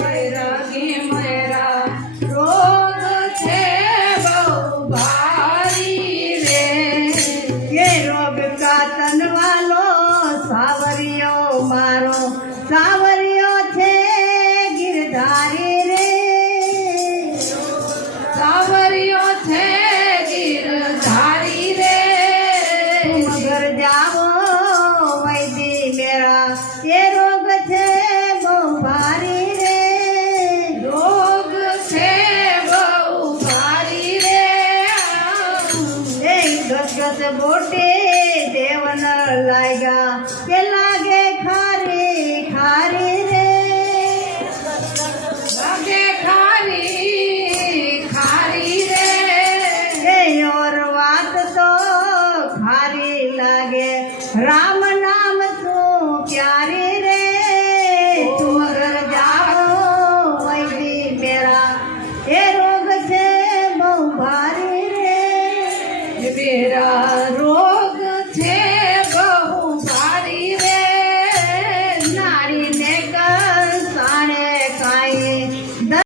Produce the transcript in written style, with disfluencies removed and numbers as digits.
बैरागी मेरा रोग छे बहु भारी रे। ये रोग का तन वालो सावरियो मारो सावरियो छे गिरधारी रे। सावरियो छे गिरधारी रे। तुम घर जाओ वैदी मेरा ये रोग छे बहु भारी रे। रोग छे बहु भारी रे। गस बोटे देवन लागा के लागे खारी खारी रे। लागे खारी खारी रे। और बात तो खारी लागे राम नाम तू प्यारी रे। तुम घर जाओ वैदी मेरा ये रोग छे बहु भारी रे। मेरा रोग